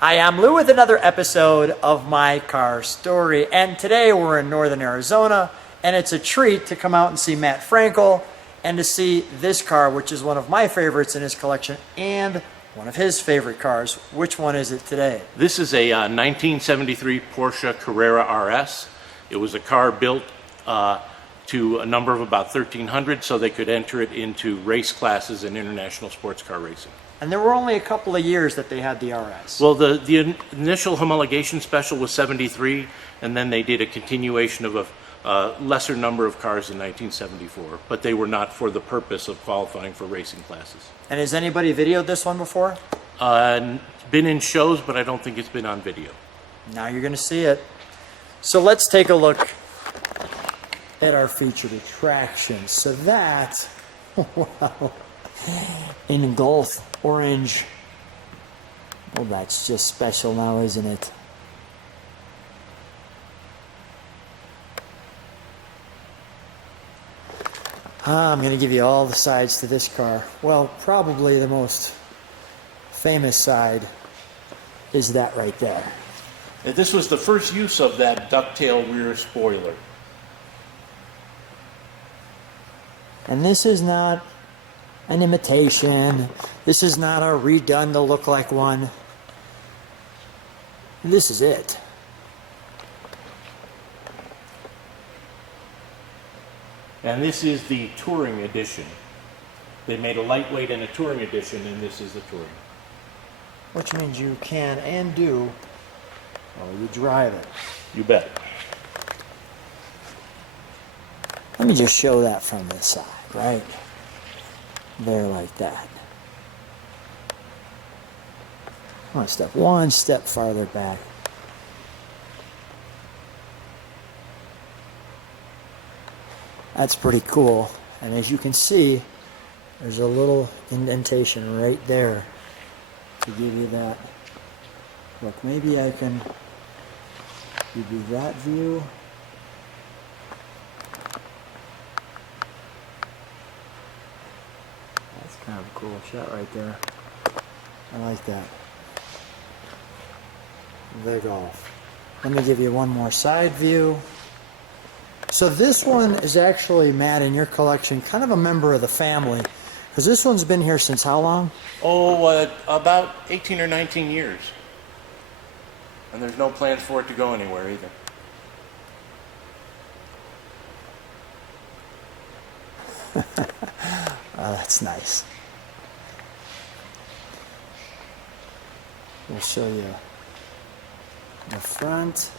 Hi, I'm Lou with another episode of My Car Story, and today we're in northern Arizona, and it's a treat to come out and see Matt Frankel and to see this car, which is one of my favorites in his collection and one of his favorite cars. Which one is it today? This is a 1973 Porsche Carrera RS. It was a car built to a number of about 1,300 so they could enter it into race classes in international sports car racing. And there were only a couple of years that they had the RS. Well, the initial homologation special was 73, and then they did a continuation of a lesser number of cars in 1974, but they were not for the purpose of qualifying for racing classes. And has anybody videoed this one before? Been in shows, but I don't think it's been on video. Now you're going to see it. So let's take a look at our featured attractions. So that, wow, in Gulf orange. Well, that's just special now, isn't it? I'm going to give you all the sides to this car. Well, probably the most famous side is that right there. And this was the first use of that ducktail rear spoiler. And this is not an imitation. This is not a redone to look like one. This is it. And this is the Touring Edition. They made a lightweight and a Touring Edition, and this is the Touring. Which means you can and do while you drive it. You bet. Let me just show that from this side, right? There, like that. I want to step one step farther back. That's pretty cool. And as you can see, there's a little indentation right there to give you that. Look, maybe I can give you that view. That's kind of a cool shot right there. I like that. The Golf. Let me give you one more side view. So this one is actually, Matt, in your collection, kind of a member of the family, because this one's been here since how long? Oh, about 18 or 19 years. And there's no plans for it to go anywhere either. Oh, that's nice. We'll show you the front.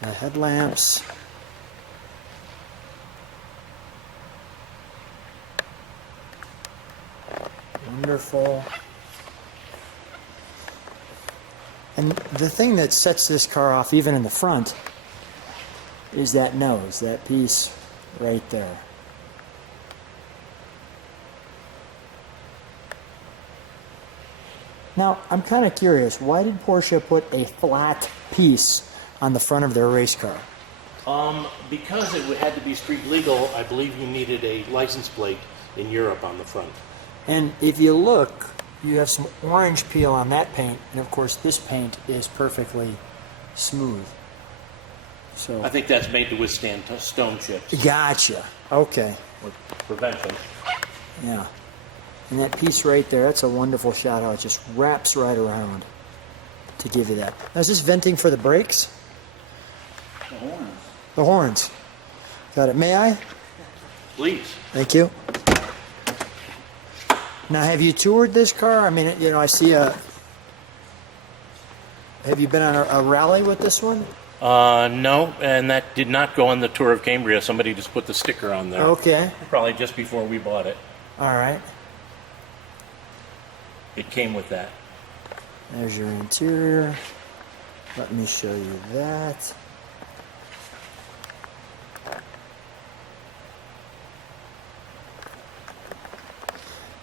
The headlamps. Wonderful. And the thing that sets this car off, even in the front, is that nose, that piece right there. Now, I'm kind of curious, why did Porsche put a flat piece on the front of their race car? Because it had to be street legal, I believe you needed a license plate in Europe on the front. And if you look, you have some orange peel on that paint, and of course this paint is perfectly smooth. So I think that's made to withstand stone chips. Gotcha. Okay. Or prevent them. Yeah. And that piece right there, that's a wonderful shot how it just wraps right around to give you that. Now, is this venting for the brakes? The horns. The horns. Got it. May I? Please. Thank you. Now, have you toured this car? I mean, you know, I see a... Have you been on a rally with this one? No, and that did not go on the Tour of Cambria. Somebody just put the sticker on there. Okay. Probably just before we bought it. All right. It came with that. There's your interior. Let me show you that.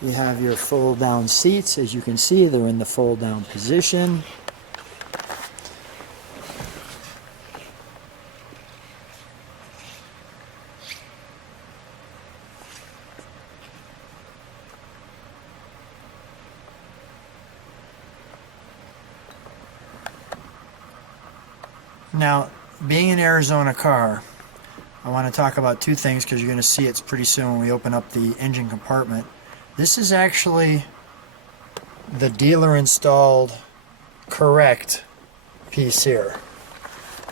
You have your fold down seats. As you can see, they're in the fold down position. Now, being an Arizona car, I want to talk about two things because you're going to see it's pretty soon when we open up the engine compartment. This is actually the dealer installed correct piece here.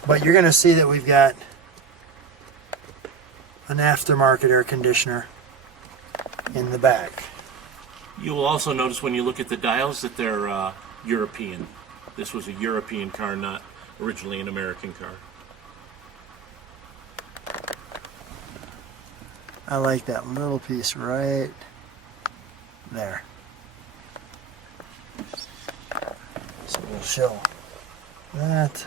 But you're going to see that we've got an aftermarket air conditioner in the back. You will also notice when you look at the dials that they're European. This was a European car, not originally an American car. I like that little piece right there. So we'll show that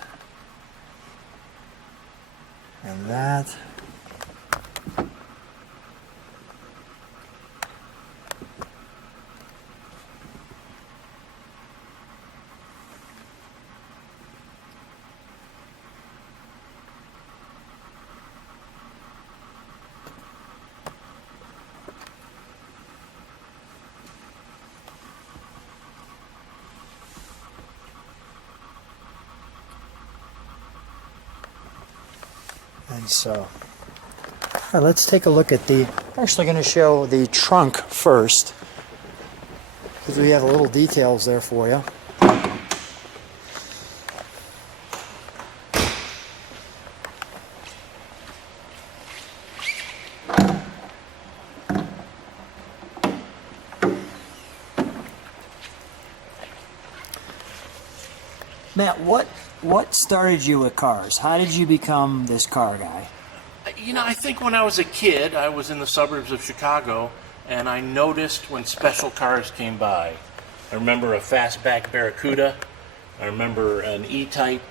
and that. And so, all right, let's take a look at I'm actually going to show the trunk first, because we have little details there for you. Matt, what started you with cars? How did you become this car guy? You know, I think when I was a kid, I was in the suburbs of Chicago, and I noticed when special cars came by. I remember a fastback Barracuda. I remember an E-Type.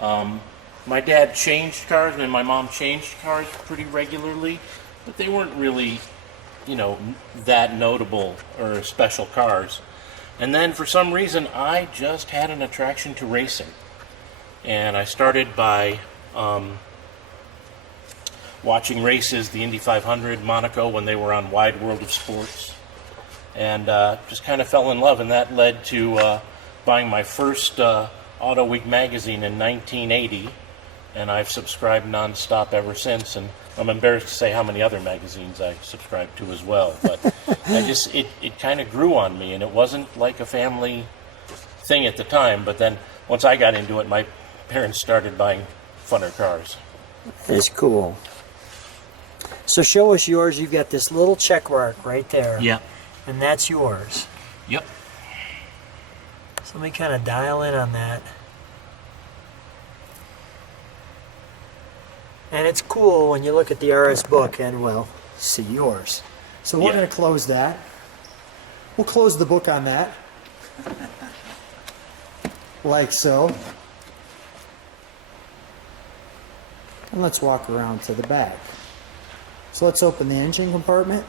My dad changed cars, and my mom changed cars pretty regularly, but they weren't really, you know, that notable or special cars. And then for some reason, I just had an attraction to racing. And I started by watching races, the Indy 500, Monaco, when they were on Wide World of Sports. And just kind of fell in love, and that led to buying my first Auto Week magazine in 1980. And I've subscribed nonstop ever since. And I'm embarrassed to say how many other magazines I subscribed to as well. But it kind of grew on me, and it wasn't like a family thing at the time. But then once I got into it, my parents started buying funner cars. It's cool. So show us yours. You've got this little check mark right there. Yep. And that's yours. Yep. So let me kind of dial in on that. And it's cool when you look at the RS book and, well, see yours. So we're going to close that. We'll close the book on that. Like so. And let's walk around to the back. So let's open the engine compartment.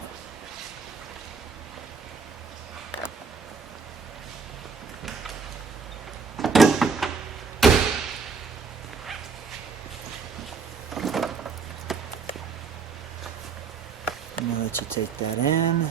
I'm going to let you take that in.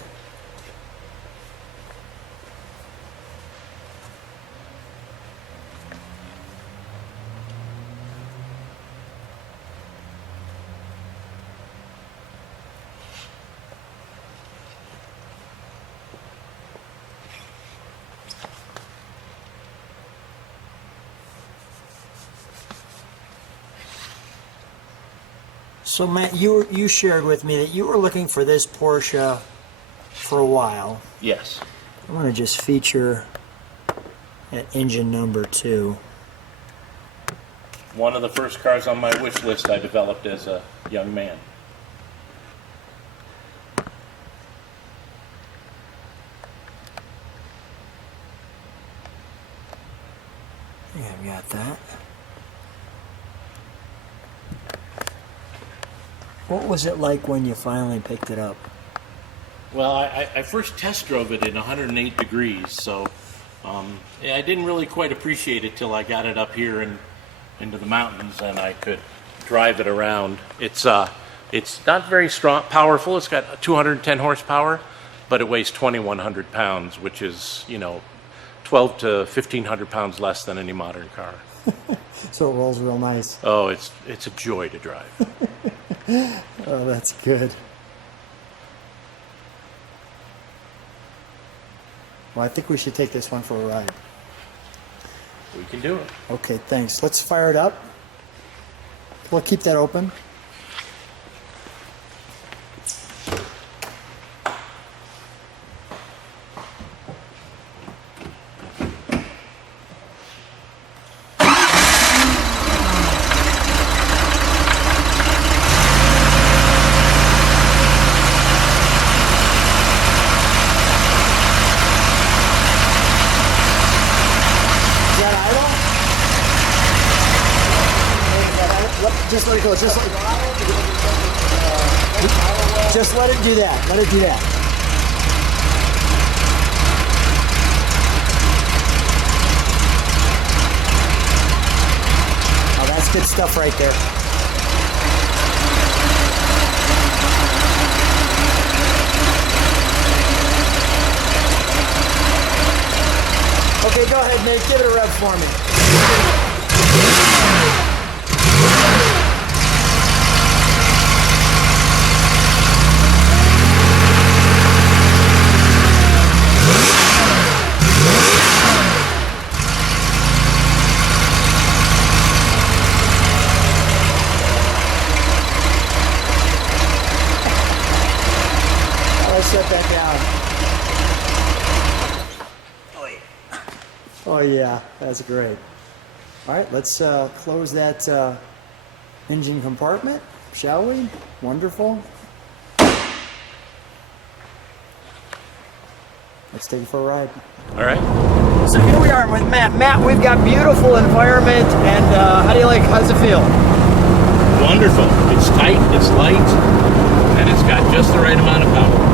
So Matt, you shared with me that you were looking for this Porsche for a while. Yes. I want to just feature that engine number 2. One of the first cars on my wish list I developed as a young man. I think I've got that. What was it like when you finally picked it up? Well, I first test drove it in 108 degrees, so I didn't really quite appreciate it till I got it up here and into the mountains and I could drive it around. It's not very strong, powerful. It's got 210 horsepower, but it weighs 2,100 pounds, which is, you know, 12 to 1,500 pounds less than any modern car. So it rolls real nice. Oh, it's a joy to drive. Oh, that's good. Well, I think we should take this one for a ride. We can do it. Okay, thanks. Let's fire it up. We'll keep that open. Just let it go. Just let it do that. Let it do that. Oh, that's good stuff right there. Okay, go ahead, Nate. Give it a rev for me. Shut that down. Oh yeah, that's great. All right, let's close that engine compartment, shall we? Wonderful. Let's take it for a ride. All right. So here we are with Matt. Matt, we've got beautiful environment, and how's it feel? Wonderful. It's tight, it's light, and it's got just the right amount of power.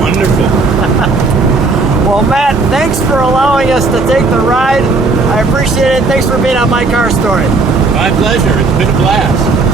Wonderful. Well, Matt, thanks for allowing us to take the ride. I appreciate it. Thanks for being on My Car Story. My pleasure. It's been a blast.